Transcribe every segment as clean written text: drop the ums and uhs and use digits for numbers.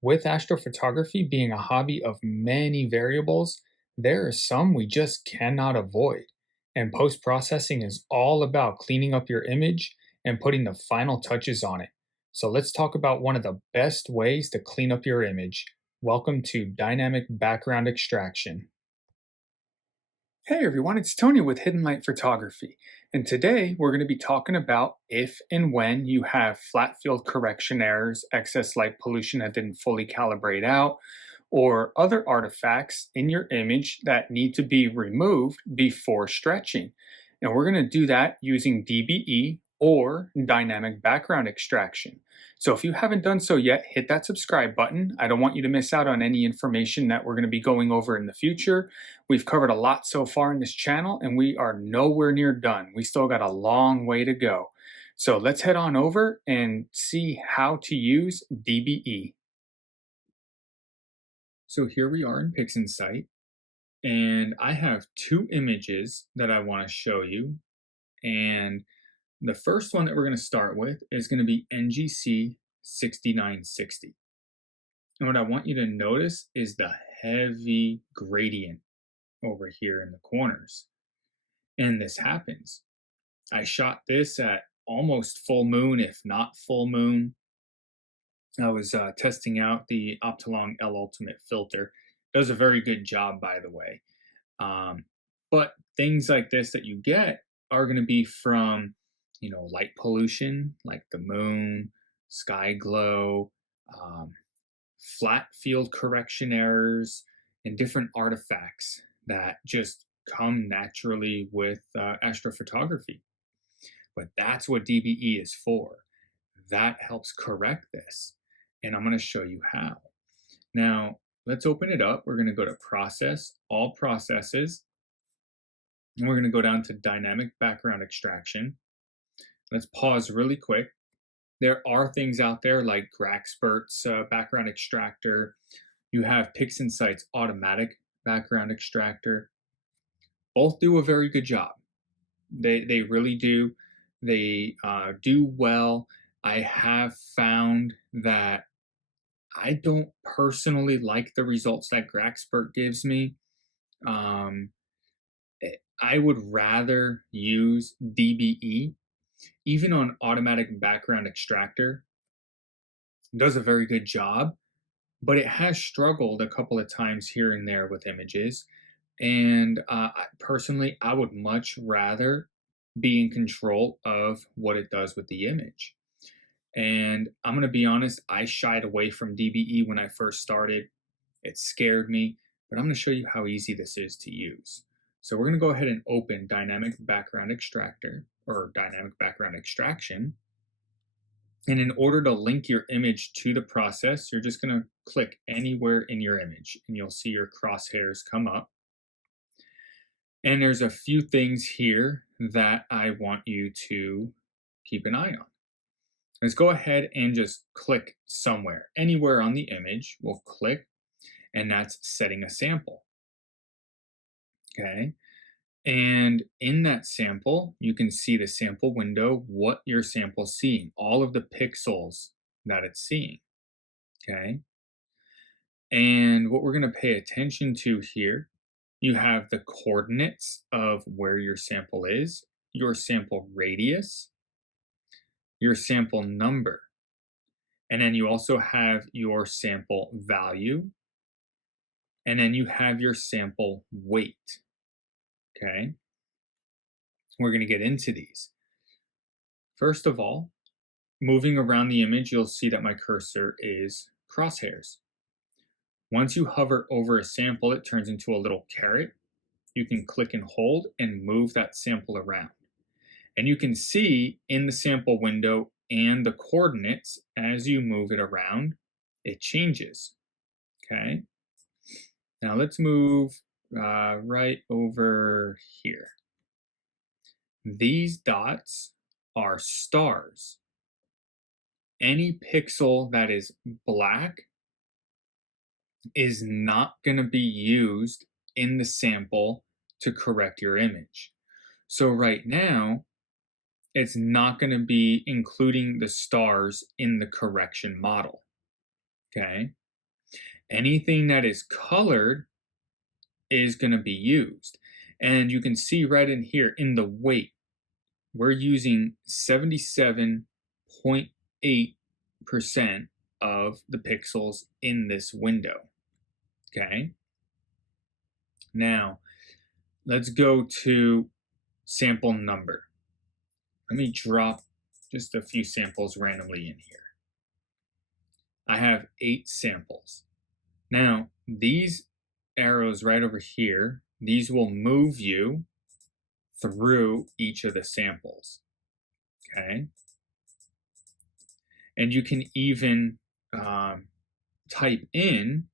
With astrophotography being a hobby of many variables, there are some we just cannot avoid. And post processing is all about cleaning up your image and putting the final touches on it. So let's talk about one of the best ways to clean up your image. Welcome to dynamic background extraction. Hey everyone, it's Tony with Hidden Light Photography, and today we're going to be talking about if and when you have flat field correction errors, excess light pollution that didn't fully calibrate out, or other artifacts in your image that need to be removed before stretching. And we're going to do that using DBE or dynamic background extraction. So if you haven't done so yet, hit that subscribe button. I don't want you to miss out on any information that we're going to be going over in the future. We've covered a lot so far in this channel, and we are nowhere near done. We still got a long way to go. So let's head on over and see how to use DBE. So here we are in PixInsight, and I have two images that I want to show you. And the first one that we're going to start with is going to be NGC 6960. And what I want you to notice is the heavy gradient over here in the corners. And this happens. I shot this at almost full moon, if not full moon. I was testing out the Optilong L Ultimate filter. Does a very good job, by the way. Um, but things like this that you get are going to be from, light pollution, like the moon, sky glow, um, flat field correction errors, and different artifacts that just come naturally with astrophotography. But that's what DBE is for. That helps correct this. And I'm going to show you how. Now, let's open it up. We're going to go to Process, All Processes, and we're going to go down to Dynamic Background Extraction. Let's pause really quick. There are things out there like Graxpert's background extractor. You have PixInsight's automatic background extractor. Both do a very good job. They really do. They do well. I have found that I don't personally like the results that Graxpert gives me. Um, I would rather use DBE, even on automatic background extractor. It does a very good job, but it has struggled a couple of times here and there with images. And personally, I would much rather be in control of what it does with the image. And I'm going to be honest, I shied away from DBE when I first started. It scared me, but I'm going to show you how easy this is to use. So we're going to go ahead and open Dynamic Background Extractor or Dynamic Background Extraction. And in order to link your image to the process, you're just going to click anywhere in your image and you'll see your crosshairs come up. And there's a few things here that I want you to keep an eye on. Let's go ahead and just click somewhere. Anywhere on the image, we'll click, and that's setting a sample. Okay. And in that sample, you can see the sample window, what your sample's seeing, all of the pixels that it's seeing. Okay. And what we're going to pay attention to here, you have the coordinates of where your sample is, your sample radius, your sample number, and then you also have your sample value, and then you have your sample weight. Okay. We're going to get into these. First of all, moving around the image, you'll see that my cursor is crosshairs. Once you hover over a sample, it turns into a little caret. You can click and hold and move that sample around. And you can see in the sample window and the coordinates, as you move it around, it changes. Okay. Now let's move right over here. These dots are stars. Any pixel that is black is not going to be used in the sample to correct your image. So right now, it's not going to be including the stars in the correction model. Okay. Anything that is colored is going to be used. And you can see right in here in the weight, we're using 77.8% of the pixels in this window. Okay. Now, let's go to sample number. Let me drop just a few samples randomly in here. I have 8 samples. Now, these arrows right over here, these will move you through each of the samples. Okay. And you can even type in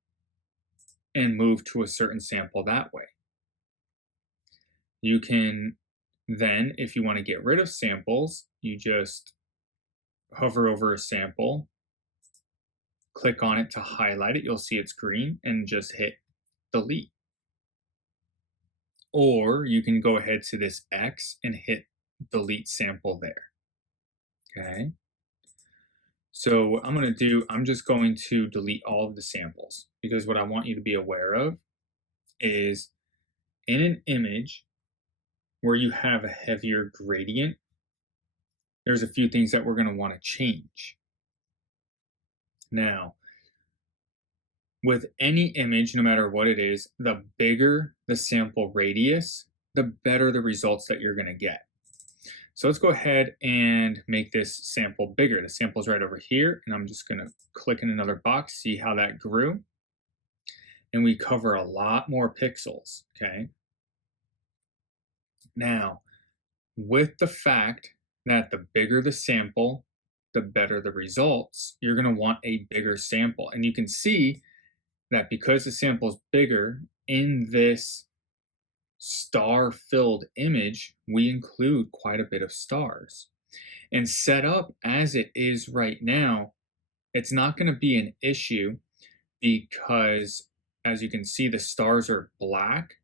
and move to a certain sample that way. You can then, if you want to get rid of samples, you just hover over a sample, click on it to highlight it. You'll see it's green and just hit delete. Or you can go ahead to this X and hit delete sample there. Okay. So what I'm going to do, I'm just going to delete all of the samples because what I want you to be aware of is in an image where you have a heavier gradient, there's a few things that we're going to want to change. Now, with any image, no matter what it is, the bigger the sample radius, the better the results that you're going to get. So let's go ahead and make this sample bigger. The sample's right over here, and I'm just going to click in another box, see how that grew. And we cover a lot more pixels, okay? Now, with the fact that the bigger the sample, the better the results, you're going to want a bigger sample. And you can see that because the sample is bigger in this star-filled image, we include quite a bit of stars. And set up as it is right now, it's not going to be an issue because, as you can see, the stars are black.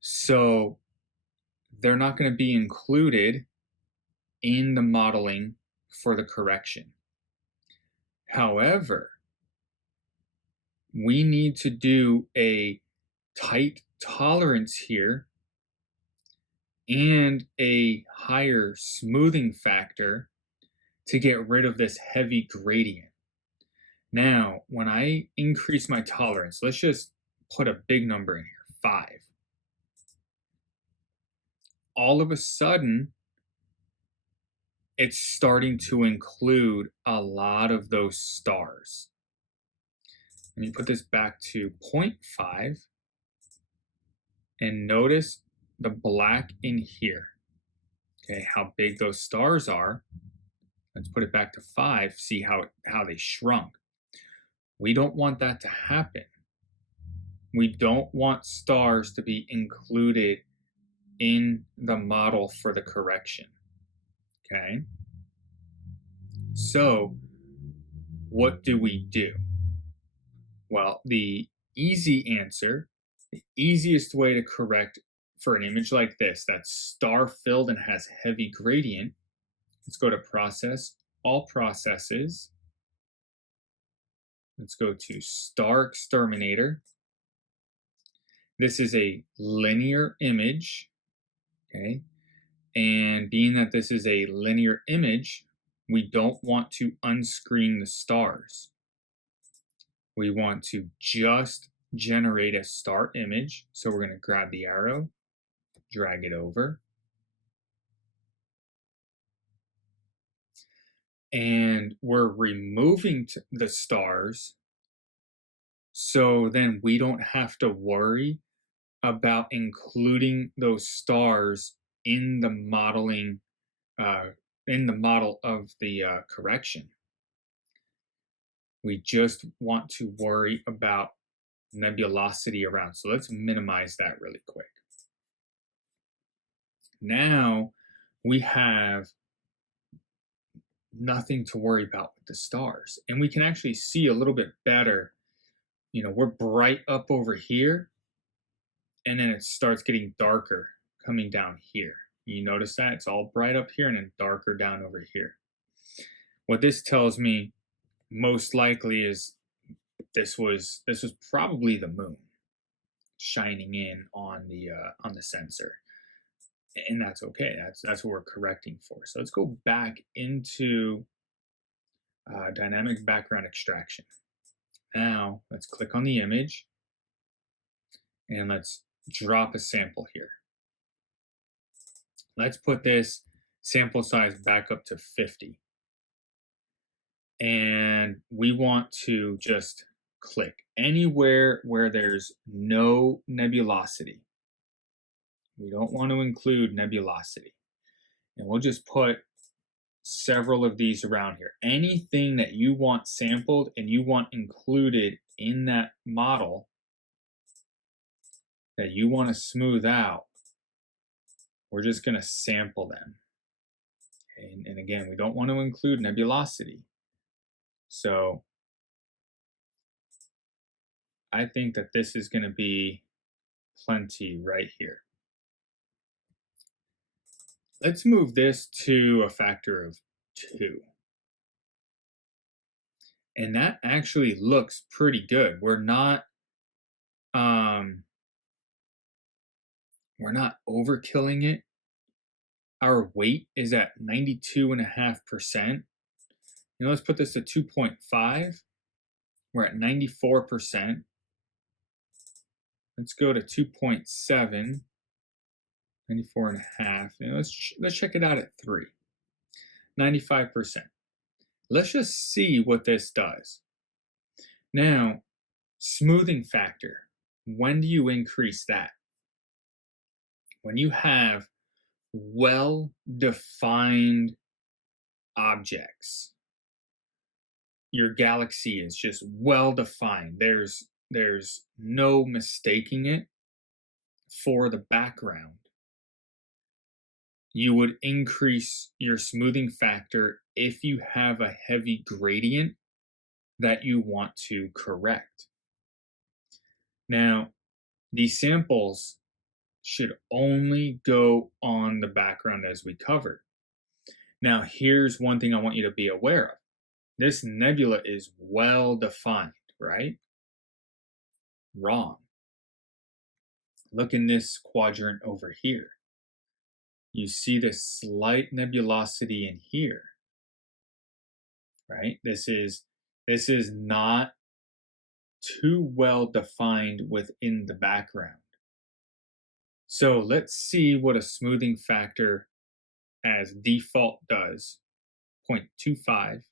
So they're not going to be included in the modeling for the correction. However, we need to do a tight tolerance here and a higher smoothing factor to get rid of this heavy gradient. Now, when I increase my tolerance, let's just put a big number in here, 5. All of a sudden, it's starting to include a lot of those stars. Let me put this back to 0.5 and notice the black in here. Okay, how big those stars are. Let's put it back to 5, see how they shrunk. We don't want that to happen. We don't want stars to be included in the model for the correction. Okay. So what do we do? Well, the easy answer, the easiest way to correct for an image like this that's star filled and has heavy gradient, let's go to process, all processes. Let's go to star exterminator. This is a linear image, okay? And being that this is a linear image, we don't want to unscreen the stars. We want to just generate a star image. So we're going to grab the arrow, drag it over. And we're removing the stars so then we don't have to worry about including those stars in the modeling, in the model of the correction. We just want to worry about nebulosity around. So let's minimize that really quick. Now we have nothing to worry about with the stars. And we can actually see a little bit better. You know, we're bright up over here, and then it starts getting darker coming down here. You notice that? It's all bright up here and then darker down over here. What this tells me most likely is this was probably the moon shining in on the sensor, and that's okay. That's what we're correcting for. So let's go back into dynamic background extraction. Now let's click on the image and let's drop a sample here. Let's put this sample size back up to 50. And we want to just click anywhere where there's no nebulosity. We don't want to include nebulosity. And we'll just put several of these around here. Anything that you want sampled and you want included in that model that you want to smooth out, we're just going to sample them. And again, we don't want to include nebulosity. So I think that this is going to be plenty right here. Let's move this to a factor of 2. And that actually looks pretty good. We're not overkilling it. Our weight is at 92.5%. Let's put this to 2.5. We're at 94%. Let's go to 2.7. 94.5. Let's check it out at 3. 95%. Let's just see what this does. Now, smoothing factor. When do you increase that? When you have well-defined objects. Your galaxy is just well-defined. There's no mistaking it for the background. You would increase your smoothing factor if you have a heavy gradient that you want to correct. Now, these samples should only go on the background as we covered. Now, here's one thing I want you to be aware of. This nebula is well defined, right? Wrong. Look in this quadrant over here. You see this slight nebulosity in here, right? This is not too well defined within the background. So let's see what a smoothing factor as default does, 0.25.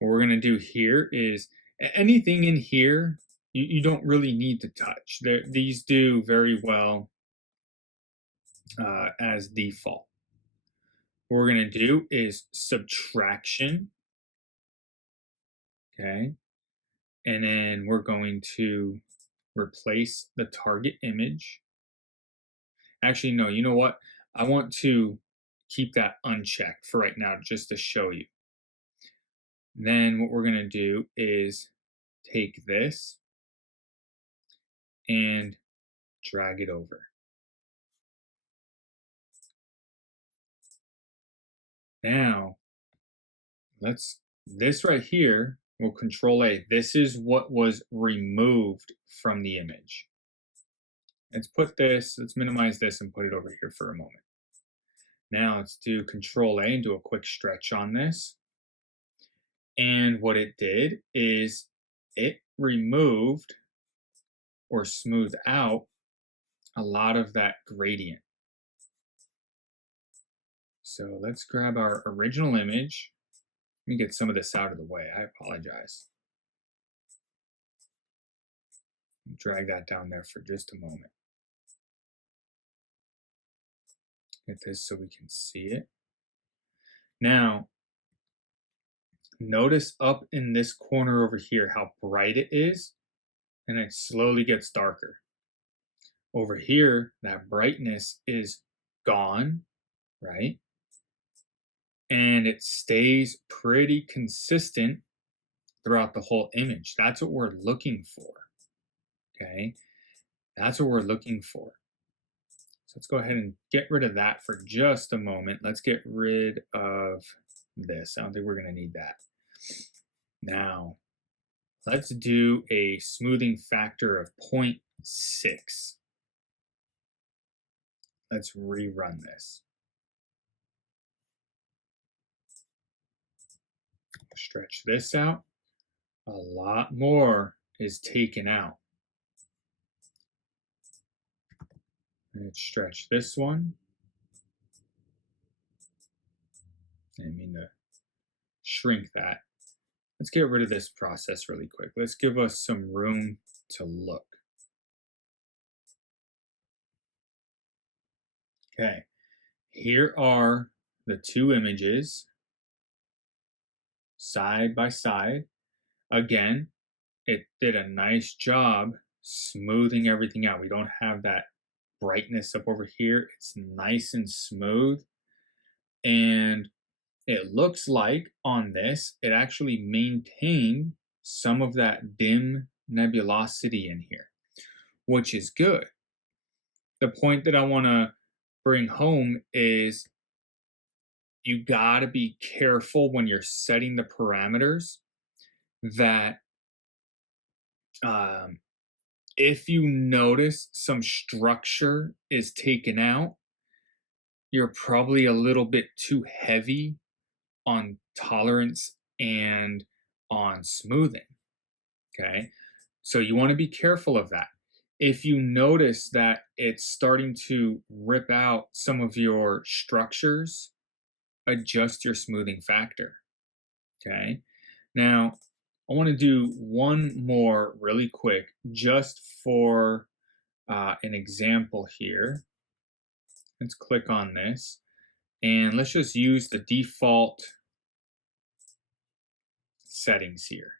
What we're going to do here is anything in here you don't really need to touch. These do very well as default. What we're going to do is subtraction, okay? And then we're going to replace the target image. Actually, no, you know what? I want to keep that unchecked for right now just to show you. Then what we're going to do is take this and drag it over. Now, this right here will control A. This is what was removed from the image. Let's minimize this and put it over here for a moment. Now let's do control A and do a quick stretch on this. And what it did is it removed or smoothed out a lot of that gradient. So let's grab our original image. Let me get some of this out of the way. I apologize. Drag that down there for just a moment. Get this so we can see it. Now, notice up in this corner over here how bright it is, and it slowly gets darker. Over here, that brightness is gone, right? And it stays pretty consistent throughout the whole image. That's what we're looking for, okay? That's what we're looking for. So let's go ahead and get rid of that for just a moment. Let's get rid of this. I don't think we're going to need that. Now, Let's do a smoothing factor of 0.6. Let's rerun this. Stretch this out. A lot more is taken out. Let's stretch this one. I mean to shrink that. Let's get rid of this process really quick. Let's give us some room to look. Okay, here are the two images side by side. Again, it did a nice job smoothing everything out. We don't have that brightness up over here. It's nice and smooth. And it looks like on this, it actually maintained some of that dim nebulosity in here, which is good. The point that I want to bring home is you got to be careful when you're setting the parameters that if you notice some structure is taken out, you're probably a little bit too heavy on tolerance and on smoothing. Okay. So you want to be careful of that. If you notice that it's starting to rip out some of your structures, adjust your smoothing factor. Okay. Now, I want to do one more really quick just for an example here. Let's click on this and let's just use the default settings here.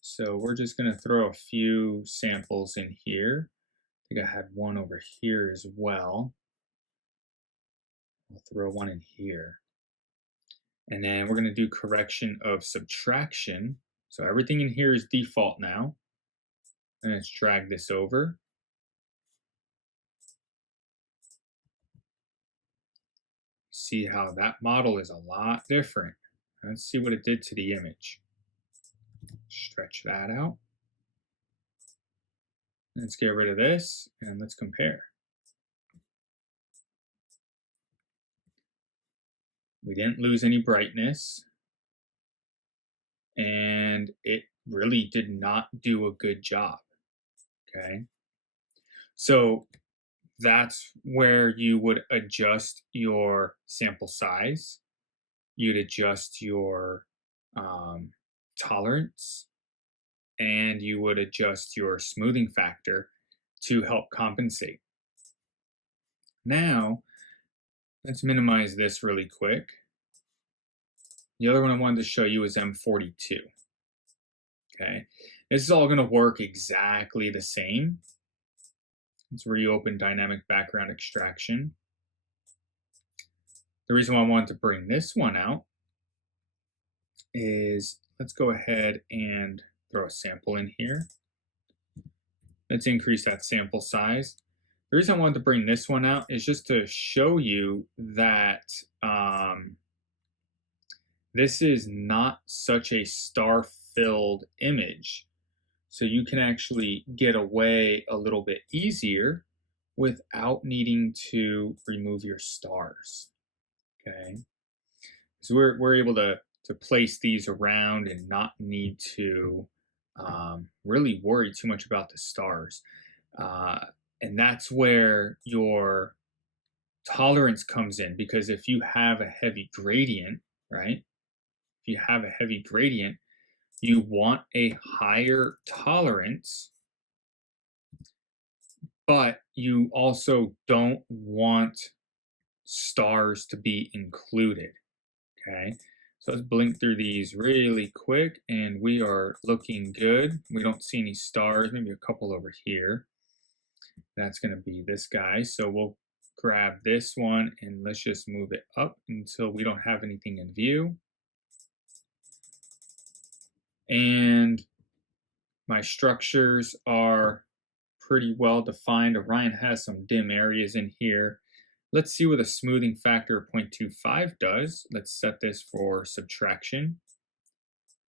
So we're just going to throw a few samples in here. I think I had one over here as well. I'll throw one in here. And then we're going to do correction of subtraction. So everything in here is default now. And let's drag this over. See how that model is a lot different. Let's see what it did to the image. Stretch that out. Let's get rid of this and let's compare. We didn't lose any brightness, and it really did not do a good job. Okay. So that's where you would adjust your sample size. You'd adjust your tolerance, and you would adjust your smoothing factor to help compensate. Now, let's minimize this really quick. The other one I wanted to show you is M42. Okay, this is all going to work exactly the same. Let's reopen dynamic background extraction. The reason why I wanted to bring this one out is let's go ahead and throw a sample in here. Let's increase that sample size. The reason I wanted to bring this one out is just to show you that this is not such a star-filled image. So you can actually get away a little bit easier without needing to remove your stars. Okay. So we're able to place these around and not need to really worry too much about the stars. And that's where your tolerance comes in, because if you have a heavy gradient, right? If you have a heavy gradient, you want a higher tolerance, but you also don't want stars to be included. Okay, so let's blink through these really quick, and we are looking good. We don't see any stars, maybe a couple over here. That's going to be this guy. So we'll grab this one and let's just move it up until we don't have anything in view. And my structures are pretty well defined. Orion has some dim areas in here. Let's see what a smoothing factor of 0.25 does. Let's set this for subtraction.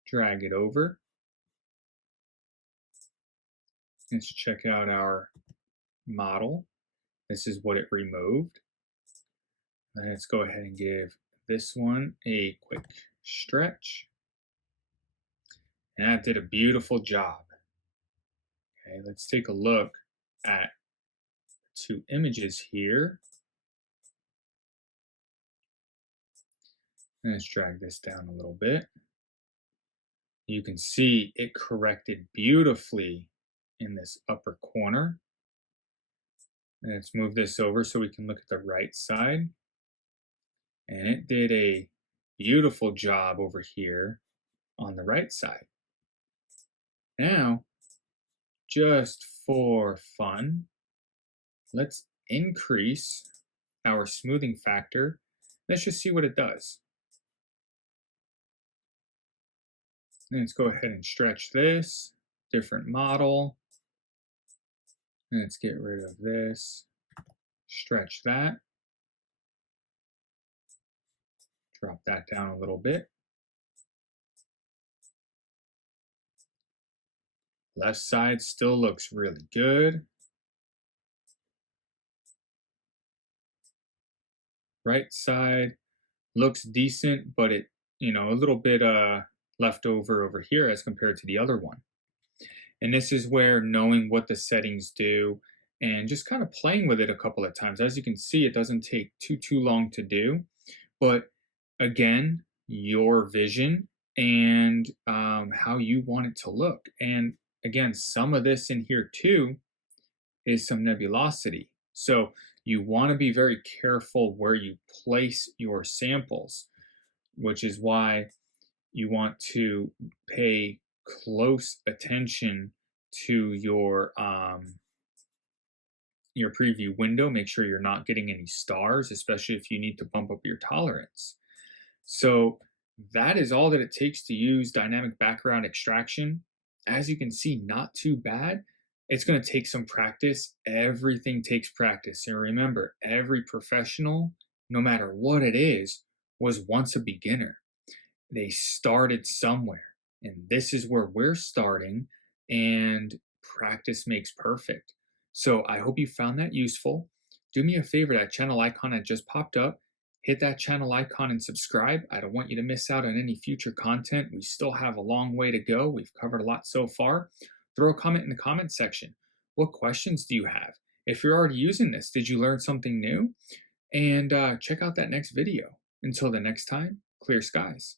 drag it over. Let's check out our model. This is what it removed. Let's go ahead and give this one a quick stretch. And that did a beautiful job. Okay, let's take a look at two images here. Let's drag this down a little bit. You can see it corrected beautifully in this upper corner. And let's move this over so we can look at the right side. And it did a beautiful job over here on the right side. Now, just for fun, let's increase our smoothing factor. Let's just see what it does. Let's go ahead and stretch this, different model. Let's get rid of this, stretch that, drop that down a little bit. Left side still looks really good. Right side looks decent, but it, a little bit left over here as compared to the other one. And this is where knowing what the settings do and just kind of playing with it a couple of times. As you can see, it doesn't take too long to do. But again, your vision and how you want it to look. And again, some of this in here too is some nebulosity. So you want to be very careful where you place your samples, which is why you want to pay close attention to your preview window. Make sure you're not getting any stars, especially if you need to bump up your tolerance. So that is all that it takes to use dynamic background extraction. As you can see, not too bad. It's going to take some practice. Everything takes practice. And remember, every professional, no matter what it is, was once a beginner. They started somewhere. And this is where we're starting. And practice makes perfect. So I hope you found that useful. Do me a favor, that channel icon that just popped up, hit that channel icon and subscribe. I don't want you to miss out on any future content. We still have a long way to go. We've covered a lot so far. Throw a comment in the comment section. What questions do you have? If you're already using this, did you learn something new? And check out that next video. Until the next time, clear skies.